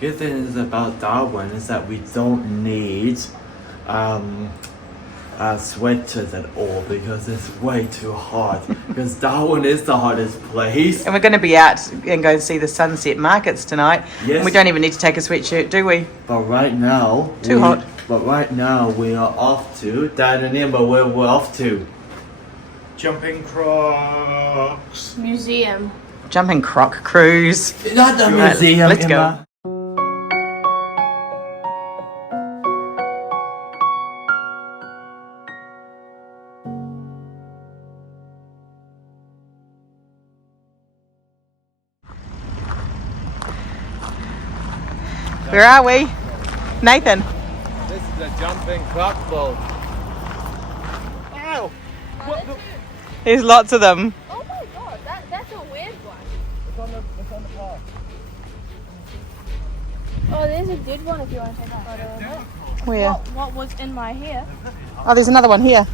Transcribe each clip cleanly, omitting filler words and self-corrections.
good thing is about Darwin is that we don't need sweaters at all because it's way too hot. Because Darwin is the hottest place. And we're going to be out and go and see the sunset markets tonight. Yes. And we don't even need to take a sweatshirt, do we? But right now... hot. But right now we are off to... Dad, remember where we're off to? Jumping Crocs. Museum. Jumping Croc cruise. Not the museum, let's go. Emma. Where are we? Nathan. This is a jumping croc boat. Ow! There's lots of them. Oh my god, that's a weird one. It's on the park. Oh, there's a good one if you want to take a photo of it. Where? What was in my hair? Oh, there's another one here.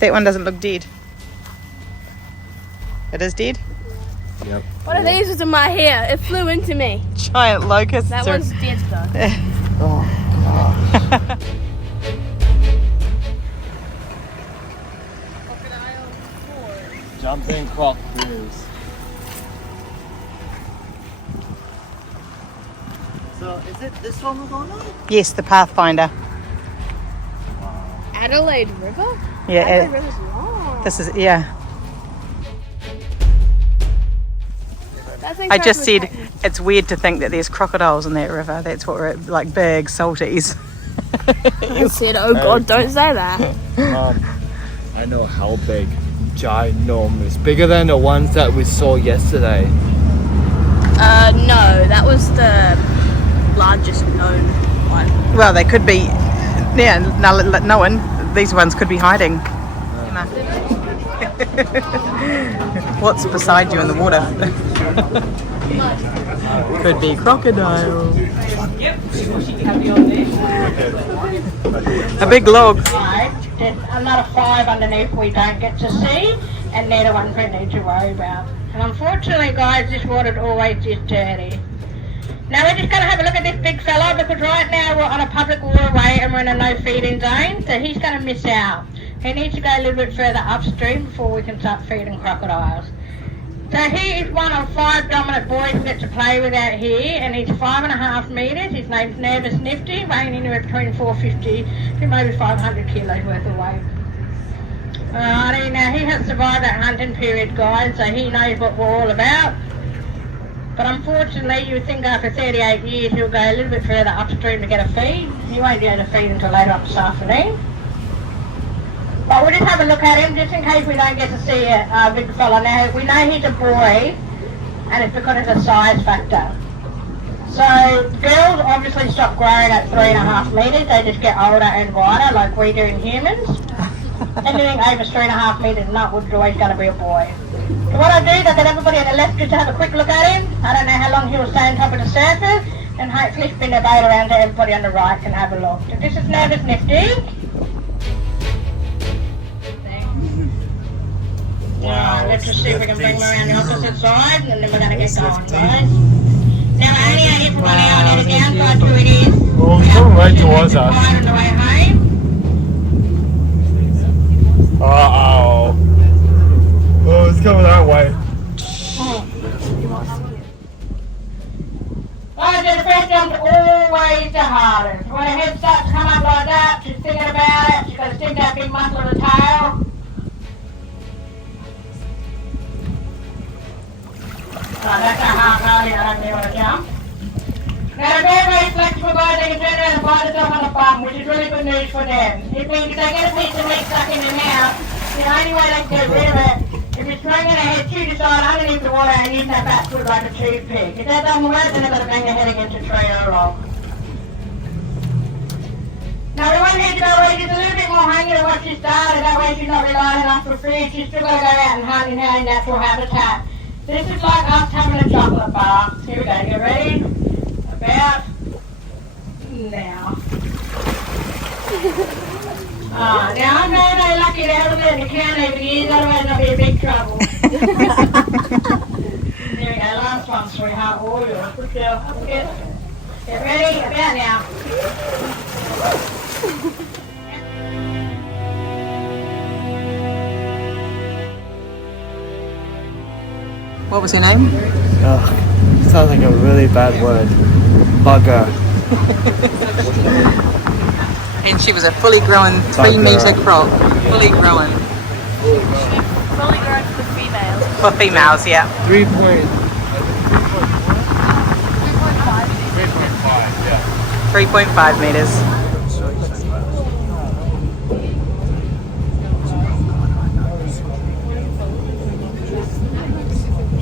That one doesn't look dead. It is dead? Yep. One of these was in my hair. It flew into me. Giant locusts. That one's dead though. Oh, jumping croc cruise. So, is it this one we're going on? Yes, the Pathfinder. Adelaide River? Yeah, Adelaide River's long. this is, yeah. That's I just said incredibly it's weird to think that there's crocodiles in that river. That's what we're like, big salties. I said, oh god, don't say that. I know how big. Ginormous. Bigger than the ones that we saw yesterday. No, that was the largest known one. Well, they could be, yeah, no one. These ones could be hiding. What's beside you in the water? Could be crocodile. A big log. There's another 5 underneath we don't get to see, and they're the ones we need to worry about. And unfortunately, guys, this water always is dirty. Now we're just going to have a look at this big fella, because right now we're on a public waterway and we're in a no feeding zone, so he's going to miss out. He needs to go a little bit further upstream before we can start feeding crocodiles. So he is one of 5 dominant boys we get to play with out here, and he's 5.5 metres. His name's Nervous Nifty, weighing anywhere between 450 to maybe 500 kilos worth of weight. Alrighty, now he has survived that hunting period, guys, so he knows what we're all about. But unfortunately, you would think after 38 years he'll go a little bit further upstream to get a feed. He won't be able to feed until later on this afternoon. But we'll just have a look at him, just in case we don't get to see a big fella. Now, we know he's a boy, and it's because of the size factor. So, girls obviously stop growing at 3.5 metres. They just get older and wider, like we do in humans. Anything over 3.5 metres and upwards is always going to be a boy. So what I do is I get everybody on the left just to have a quick look at him. I don't know how long he'll stay on top of the surface, and hopefully spin the boat around so everybody on the right can have a look. So this is Nervous Nifty. Wow, let's just see if we can bring them around the opposite side, and then we're going to get going, guys. Now, only everybody out there, the downside to it is... Oh, he's coming right towards us. ...on the way home. Uh-oh. Oh, it's coming that way. Guys, the first jump's always the hardest. When her head starts to come up like that, she's thinking about it, she's got to stick that big muscle of the tail. That's a half hardy, I don't know what to jump. Now, they're very flexible, guys. They can turn around and bite themselves on the bum, which is really good news for them. It means if they get a piece of meat stuck in their mouth, the only way they can get rid of it, if it's bringing their head to the side underneath the water and use that back foot like a toothpick. If that doesn't work, then they've got to bang their head against a tree or a log. Now, we want her to go away just a little bit more hungry than what she started. That way she's not relying on us for food. She's still got to go out and hunt in her natural habitat. This is like us having a chocolate bar. Here we go. You ready? About now. Now I'm very lucky to have a bit of the can over here, otherwise I'll be in big trouble. There we go, last one, sweetheart. All yours. Good girl. Get ready. About now. What was your name? Ugh, sounds like a really bad word. Bugger. And she was a fully grown Bugger. 3-metre croc. Fully grown. Fully grown for females. For females, yeah. 3.5. 3.5 metres.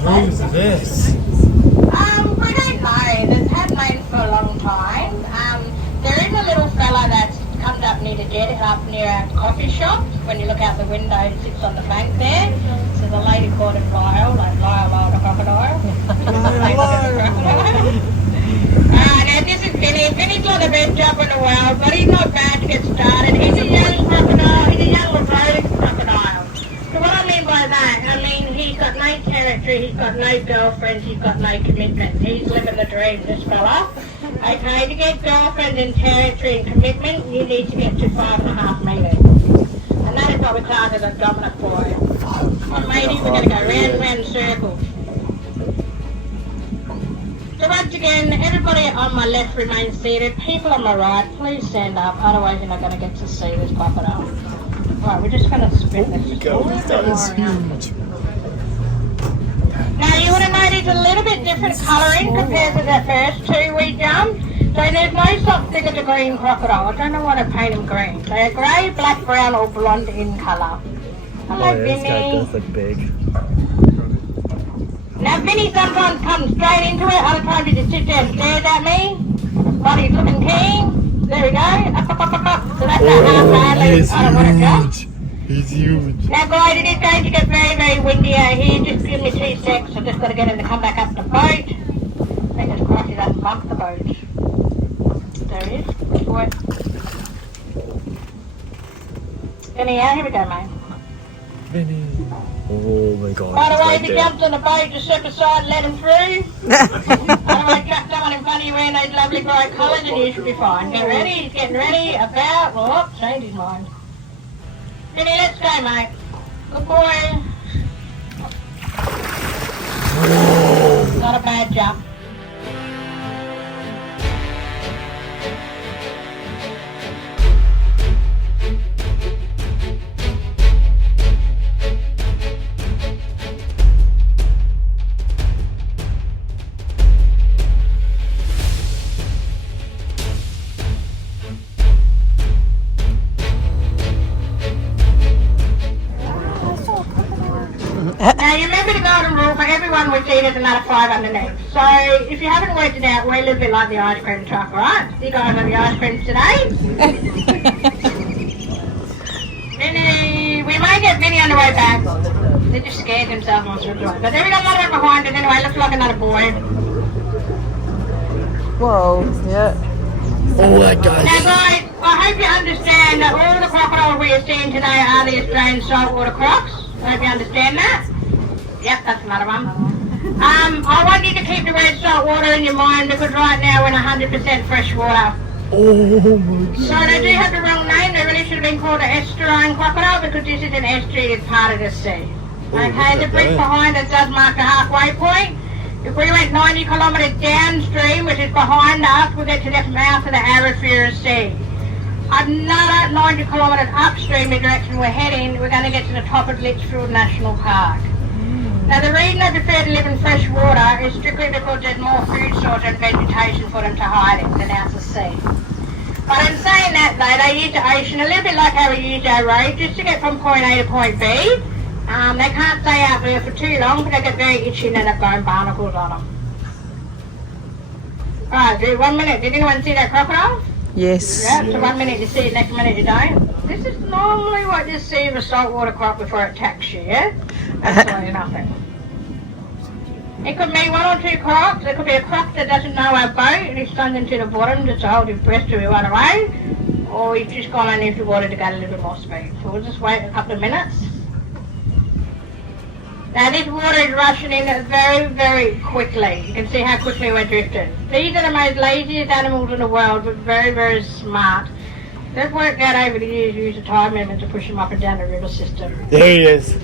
Who's this? We don't know. They've had names for a long time. There is a little fella that comes up near the jet, up near our coffee shop. When you look out the window, he sits on the bank there. So the lady called him Lyle, like Lyle the crocodile. Now this is Vinny. Vinny's not the best jumper in the world, but he's not bad to get started. He's a young crocodile. He's a young road crocodile. So what I mean by that, I mean he's got no territory, he's got no girlfriends, he's got no commitment. He's living the dream, this fella. Okay, to get girlfriends and territory and commitment, you need to get to 5.5 metres. And that is what we class as a dominant boy. Come on, matey, we're going to go round and round in circles. So once again, everybody on my left remains seated. People on my right, please stand up, otherwise you're not going to get to see this crocodile. Right, we're just going to spin this. That is huge. Now you would have noticed a little bit different colouring compared to the first two we jumped. So there's no such thing as a green crocodile. I don't know why they paint them green. They're grey, black, brown or blonde in colour. Hello, This guy Vinny. does look big. Now Vinny sometimes comes straight into it, other times he just sits there and stares at me. But he's looking keen. There we go. Up, up, up, up, up. So that's how badly I don't want to jump. He's huge. Now guys, it is going to get very, very windy out here. Just give me 2 seconds. I've just got to get him to come back up the boat. Fingers crossed he doesn't bump the boat. There he is. Good boy. Anyhow, here we go, mate. Vinny. Oh my god. By the he's way, right if he there. jumps on the boat, just step aside and let him through. Otherwise, chuck someone in front of you wearing those lovely bright colours and you should be fine. Get ready, he's getting ready. About, well, changed his mind. Vinny, let's go, mate. Good boy. Not a bad jump. Now you remember the golden rule for everyone we see there's another 5 underneath. So if you haven't worked it out, we're a little bit like the ice cream truck, right? You guys have the ice creams today? Vinny, we may get Vinny on the way back. They just scared themselves once we're done. But there we got another one behind us anyway, looks like another boy. Whoa, yeah. Oh that guy. Now guys, I hope you understand that all the crocodiles we are seeing today are the Australian saltwater crocs. I hope you understand that. Yep, that's another one. I want you to keep the word salt water in your mind because right now we're in 100% fresh water. Oh my god. So they do have the wrong name. They really should have been called an estuarine crocodile because this is an estuary, it's part of the sea. Okay, the bridge behind us does mark the halfway point. If we went 90 kilometres downstream, which is behind us, we'll get to the mouth of the Arafura Sea. Another 90 kilometres upstream the direction we're heading, we're going to get to the top of Litchfield National Park. Now the reason they prefer to live in fresh water is strictly because there's more food source and vegetation for them to hide in than out the sea. But in saying that though, they use the ocean a little bit like how we use our road just to get from point A to point B. They can't stay out there for too long because they get very itchy and end up going barnacles on them. Alright, do 1 minute. Did anyone see that crocodile? Yes. Yeah, so 1 minute you see it, next minute you don't. This is normally what you see of a saltwater croc before it attacks you, yeah? Absolutely nothing. It could be 1 or 2 crocs. It could be a croc that doesn't know our boat and he's sunk into the bottom just to hold his breath till we run away. Or he's just gone underneath the water to get a little bit more speed. So we'll just wait a couple of minutes. Now you remember the golden rule for everyone we see today are the Australian saltwater crocs. So if you haven't worked it out, we're a little bit like the ice cream truck, right? The ice cream truck does mark the halfway point. If we went 90 kilometres downstream, which is behind us, we'll get to the top of Litchfield National Park. Now the reason they prefer to live in fresh water is strictly because there's more food source and vegetation for them to hide in than out the sea. But in saying that though, they use the ocean a little bit like how we use our road just to get from point A to point B. They can't stay out there for too long because they get very itchy and end up going barnacles on them. Now this water is rushing in very, very quickly. You can see how quickly we're drifting. These are the most laziest animals in the world, but very, very smart. They've worked out over the years, use a time limit to push them up and down the river system. There he is.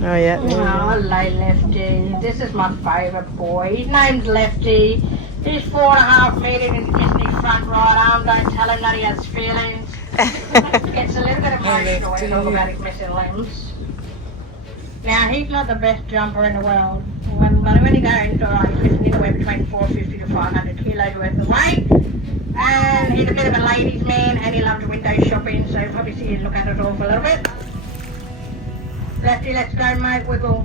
Oh yeah. Oh, hello Lefty. This is my favourite boy. His name's Lefty. He's 4.5 metres and missing his front right arm. Don't tell him that he has feelings. Gets a little bit emotional when you talk about his missing limbs. Now, he's not the best jumper in the world. When he goes into he's missing anywhere between 450 to 500 kilos worth of weight. And he's a bit of a ladies' man and he loves window shopping, so you'll probably see him look at it all for a little bit. Lefty, let's go, mate, wiggle.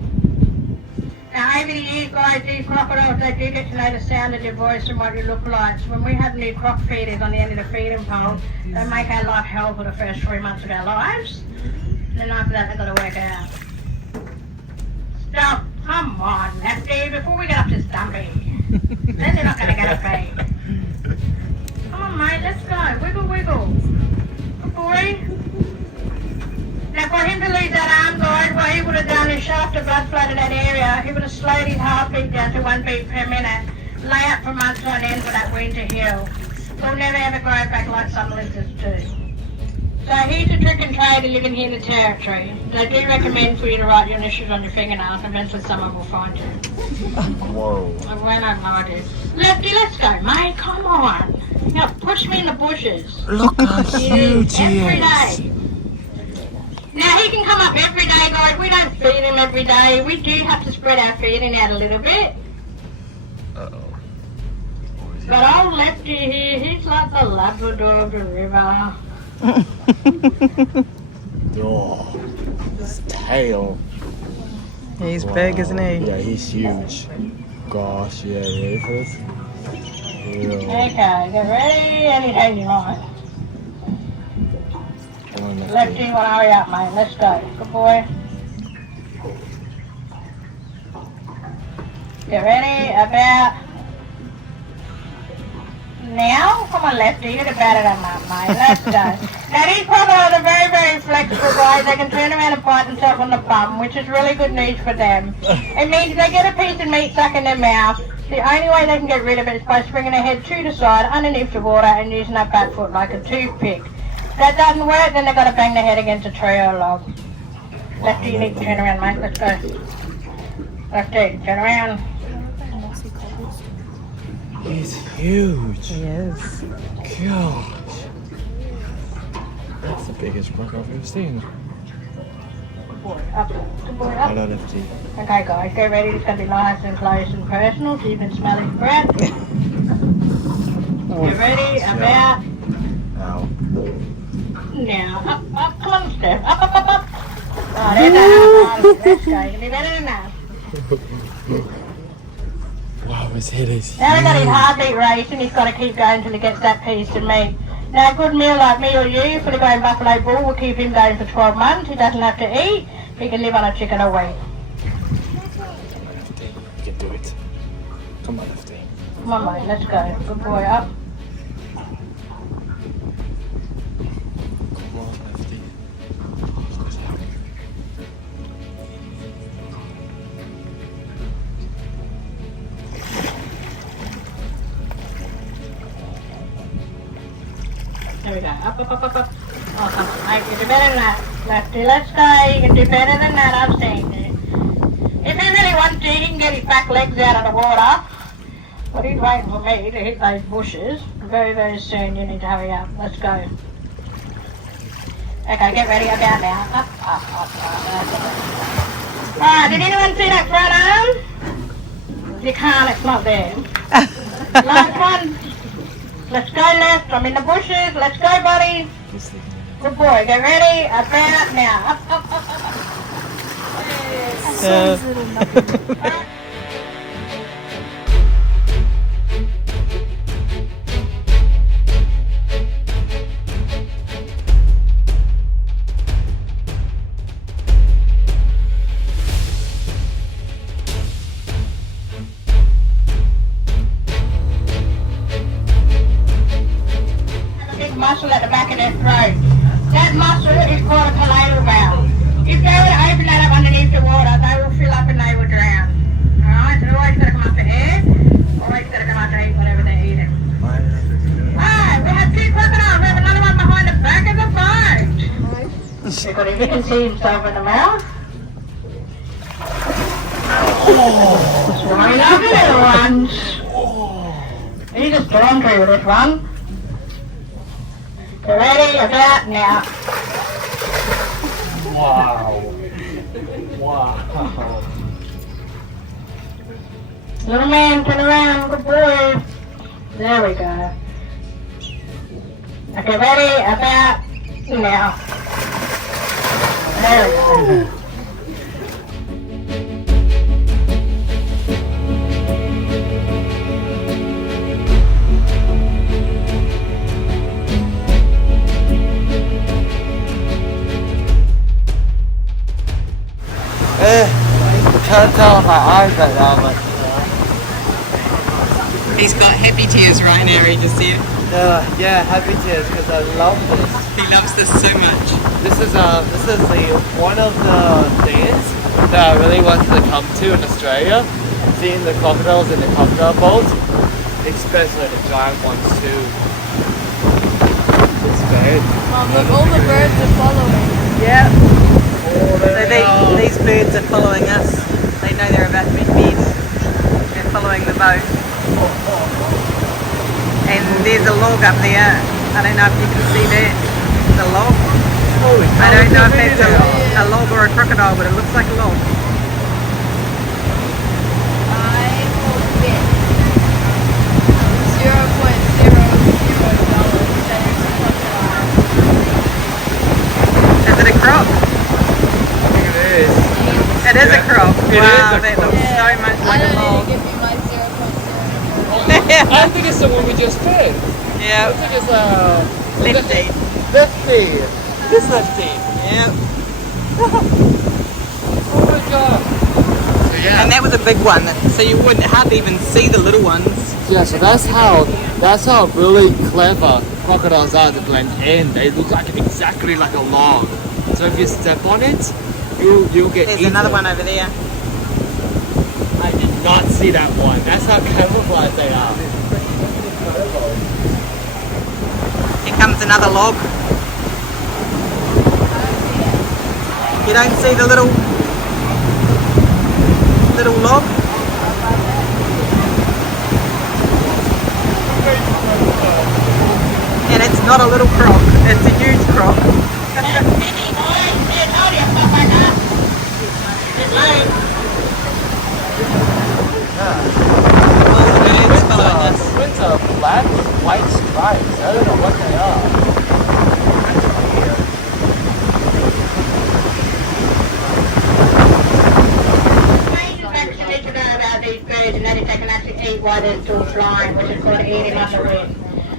Now, over the years, guys, these crocodiles, they do get to know the sound of your voice and what you look like. So when we have new croc feeders on the end of the feeding pole, they make our life hell for the first 3 months of our lives. Then after that, they've got to work out. Stop! Come on, Lefty, before we get up to Stumpy. Then they're not going to get a feed. Come on, mate, let's go. Wiggle, wiggle. Good boy. Now, for him to lose that arm, guys, what he would have done is shaft of blood flow to that area. He would have slowed his heartbeat down to 1 beat per minute, lay up for months on end for that wound to heal. We'll never ever grow back like some lizards do. So here's a trick and trade of living here in the territory. They do recommend for you to write your initials on your fingernails, and eventually someone will find you. Whoa. When I know it is. Lefty, let's go, mate. Come on. Now push me in the bushes. Look how huge he Every is. day. Now he can come up every day, guys. We don't feed him every day. We do have to spread our feeding out a little bit. Uh-oh. But old Lefty here, he's like the Labrador of the river. Oh, his tail. He's big, isn't he? Yeah, he's huge. Gosh, yeah, ready for this? Yeah. Okay, get ready. Anything you want. Come on, Lefty, you want to hurry up, mate? Let's go. Good boy. Get ready. About now. Come on, Lefty. You're better than that, mate. Let's go. Now, these crocodiles are very, very flexible, guys. They can turn around and bite themselves on the bum, which is really good news for them. It means they get a piece of meat stuck in their mouth. The only way they can get rid of it is by swinging their head to the side underneath the water and using their back foot like a toothpick. If that doesn't work, then they've got to bang their head against a tree or a log. Lefty, you need to turn around, mate. Let's go. Lefty, turn around. He's huge. He is. Gosh. That's the biggest croc I've ever seen. Good boy, up. Good boy, up. Hello, Lefty. Okay, guys, get ready. It's going to be nice and close and personal so you can smell his breath. Get ready, about. Ow. Now, up, come on, Steph. Up. Oh, there's that. Let's go. You can be better than that. Wow, his head is Now we've got his huge. heartbeat racing. He's got to keep going until he gets that piece of meat. Now, a good meal like me or you for the going buffalo bull will keep him going for 12 months. He doesn't have to eat. He can live on a chicken a week. Lefty, you can do it. Come on, Lefty. Come on, mate. Let's go. Good boy, up. Come on, Lefty. There we go. Up. Oh, come on, mate. You can do better than that. Lefty, let's go. You can do better than that. I've seen you. If he really wants to, he can get his back legs out of the water. But he's waiting for me to hit those bushes. Very, very soon. You need to hurry up. Let's go. Okay, get ready. About now. Up. Alright, did anyone see that front arm? You can't. It's not there. Last one. Let's go left. I'm in the bushes. Let's go, buddy. Good boy. Get ready. About now. Up. Muscle at the back of their throat. That muscle is called a palatal valve. If they were to open that up underneath the water, they will fill up Because if he can see himself in the mouth. Just right up, little ones. He's a storm tree with this one. So ready, about now. Wow. Wow. Little man, turn around, good boy. There we go. Okay, ready, about now. There we go. Can't tell my eyes right now, but He's got happy tears right now, you can see it. yeah, happy tears because I love this. He loves this so much. This is one of the things that I really wanted to come to in Australia. Seeing the crocodiles in the crocodile boat, especially the giant ones too. It's great. Mom, look, all the birds are following. Yeah. Oh, So these birds are following us. They know they're about to be fed. They're following the boat. And there's a log up there. I don't know if you can see that. The log. I don't know if that's a log or a crocodile, but it looks like a log. I will bet $0.00 that it's a crocodile. Is it a croc? It is. It is a croc. It is Wow, a that croc. looks so much I like a don't need log. to give you my 0.00. I think it's the one we just did. I Yeah. think it's Lefty. Lefty. This lefty. Yeah. Oh my god. So yeah. And that was a big one, so you wouldn't hardly even see the little ones. Yeah, so that's how really clever crocodiles are to blend in. They look like exactly like a log. So if you step on it, you'll get There's eaten. another one over there. I did not see that one. That's how camouflaged they are. Here comes another log. You don't see the little log? And it's not a little croc, it's a huge croc. All the birds following us. It's a black with white stripes. I don't know what they are. And that is they can actually eat while they're still flying, which is called eating on the wing.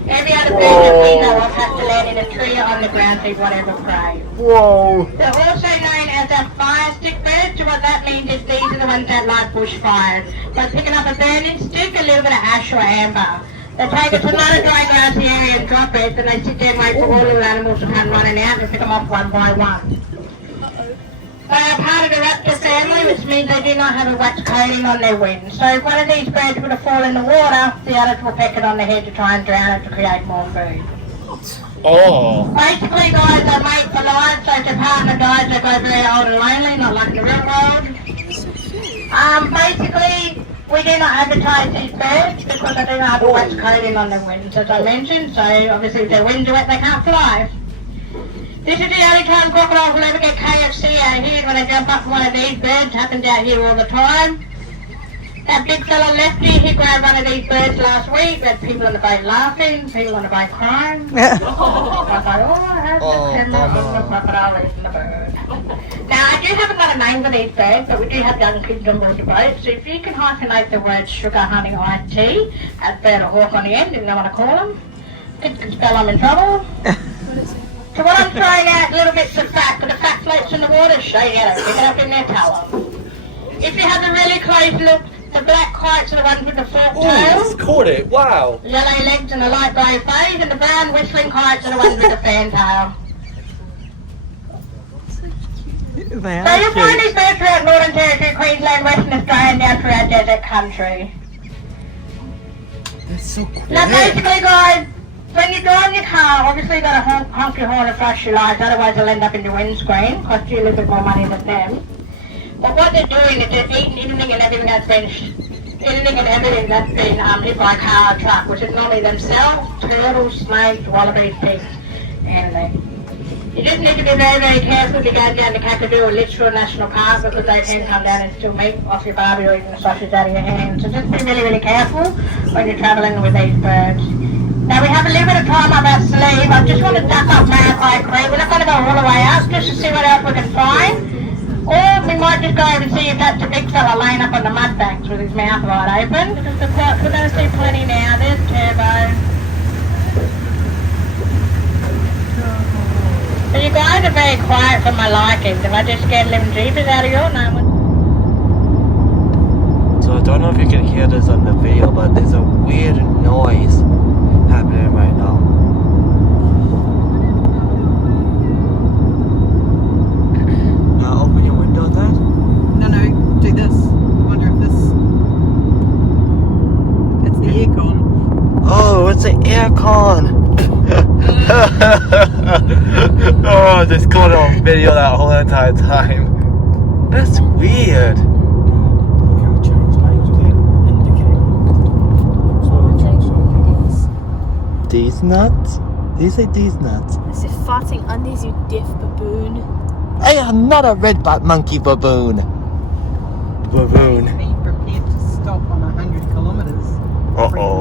Every other bird that we know of has to land in a tree or on the ground to eat whatever prey. Whoa. They're also known as a fire stick bird, so what that means is these are the ones that like bushfires. By picking up a burning stick, a little bit of ash or amber. They take it to another dry grassy area and drop it, and they sit there and wait for all the animals to come running out and pick them off one by one. They are part of the raptor family, which means they do not have a wax coating on their wings. So if one of these birds were to fall in the water, the others will peck it on the head to try and drown it to create more food. Oh. Basically, guys, they mate for life, so if their partner dies, they go very old and lonely, not like in the real world. Basically, we do not advertise these birds because they do not have a wax coating on their wings, as I mentioned, so obviously if their wings are wet, they can't fly. This is the only time crocodiles will ever get KFC out of here when they jump up one of these birds. Happens out here all the time. That big fella Lefty, he grabbed one of these birds last week. We had people on the boat laughing, people on the boat crying. I was like, I have the camera on the crocodile eating the bird. Now, I do haven't got a name for these birds, but we do have young kids on board the boat. So if you can hyphenate the word sugar, honey, iced tea, add bird or hawk on the end, if you know what to call them. Kids can spell I'm in trouble. So what I'm throwing out little bits of fat, but the fat floats in the water, show you how to pick it up in their towel. If you have a really close look, the black kites are the ones with the forked tails, Caught it. Wow. yellow legs and a light grey face, and the brown whistling kites are the ones with the fan tail. They So are you'll find cute. these birds throughout Northern Territory, Queensland, Western Australia, and down through our desert country. That's so cool. Now basically, guys, When you drive your car, obviously you've got to honk your horn and flash your lights, otherwise you'll end up in your windscreen, cost you a little bit more money than them. But what they're doing is they're eating anything and everything that's been hit by a car or truck, which is normally themselves, turtles, snakes, wallabies, pigs, anything. You just need to be very, very careful if you go down to Kakadu or Litchfield National Park, because they can come down and steal meat off your barbie or even the sausage out of your hands. So just be really, really careful when you're travelling with these birds. Now we have a little bit of time up our sleeve. I just want to duck up Magpie Creek. We're not going to go all the way up just to see what else we can find. Or we might just go over and see if that's a big fella laying up on the mud banks with his mouth wide open. We're going to see plenty now. There's Turbo. So you guys are very quiet for my liking. Have I just scared them jeepers out of your name? So I don't know if you can hear this on the video, but there's a weird noise happening right now. Now open your window then. No, do this. I wonder if this... It's the aircon. Oh, it's the aircon! Oh, just caught on video that whole entire time. That's weird. These nuts? These are these nuts. As if farting undies, you deaf baboon. I am not a red butt monkey baboon. Baboon. Be prepared to stop on 100 kilometres. Uh-oh.